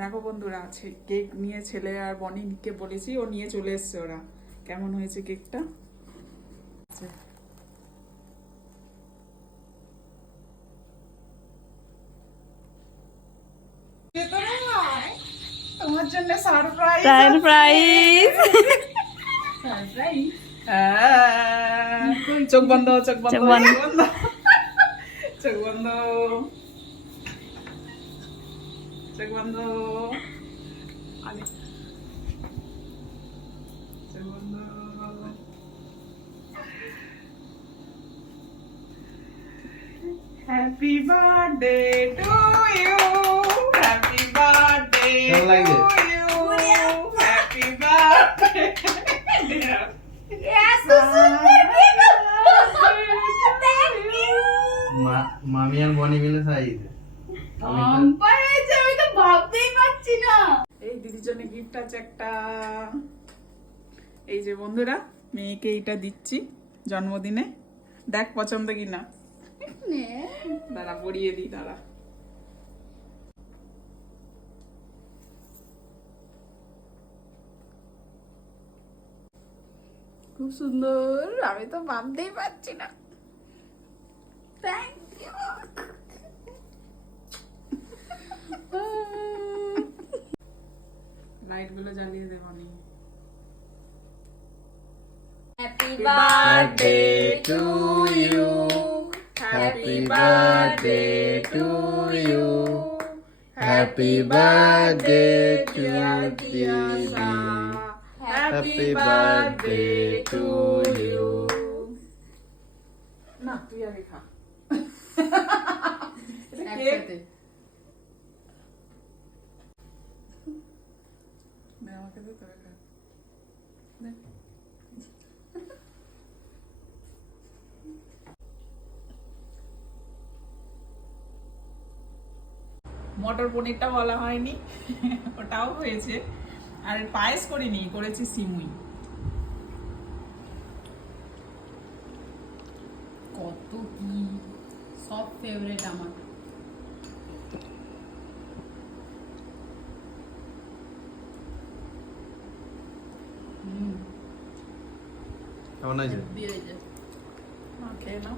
দেখো বন্ধুরা, আছে কেক নিয়ে ছেলে আর বনিকে বলেছি, ও নিয়ে চলে এসছে। ওরা কেমন হয়েছে কেকটা? তোমার জন্য সারপ্রাইজ সারপ্রাইজ। চোখ বন্ধ, চোখ বন্ধ, চোখ বন্ধ। চোখ বন্ধ, চোখ বন্ধ, চোখ বন্ধ। Happy birthday to you. Happy birthday Don't like to it. you. Happy birthday. মামি আর বনি মিলে সাইজ আমি তো ভাবতেই পারছি না। এই দিদির জন্য গিফট আছে একটা। এই যে বন্ধুরা, মেয়েকে এইটা দিচ্ছি জন্মদিনে। দেখ পছন্দ কিনা। দাঁড়া পরিয়ে দিই, দাঁড়া। খুব সুন্দর, আমি তো ভাবতেই পারছি না। Thank you. লাইট গুলো জ্বালিয়ে দেবো নি। Happy birthday to you. Happy birthday to you. Happy birthday to baby. Happy birthday to you. না তুই আগে খা। এটা কেক। একসাথে। দে আমাকে দে, তবে খা। দে। মটর পনিরটা বলা হয়নি, ওটাও হয়েছে। আর পায়েস করিনি, করেছি সিমুই। কত কি সব ফেভারিট আমার। কেমন আছে? দিয়ে খেয়ে নাও।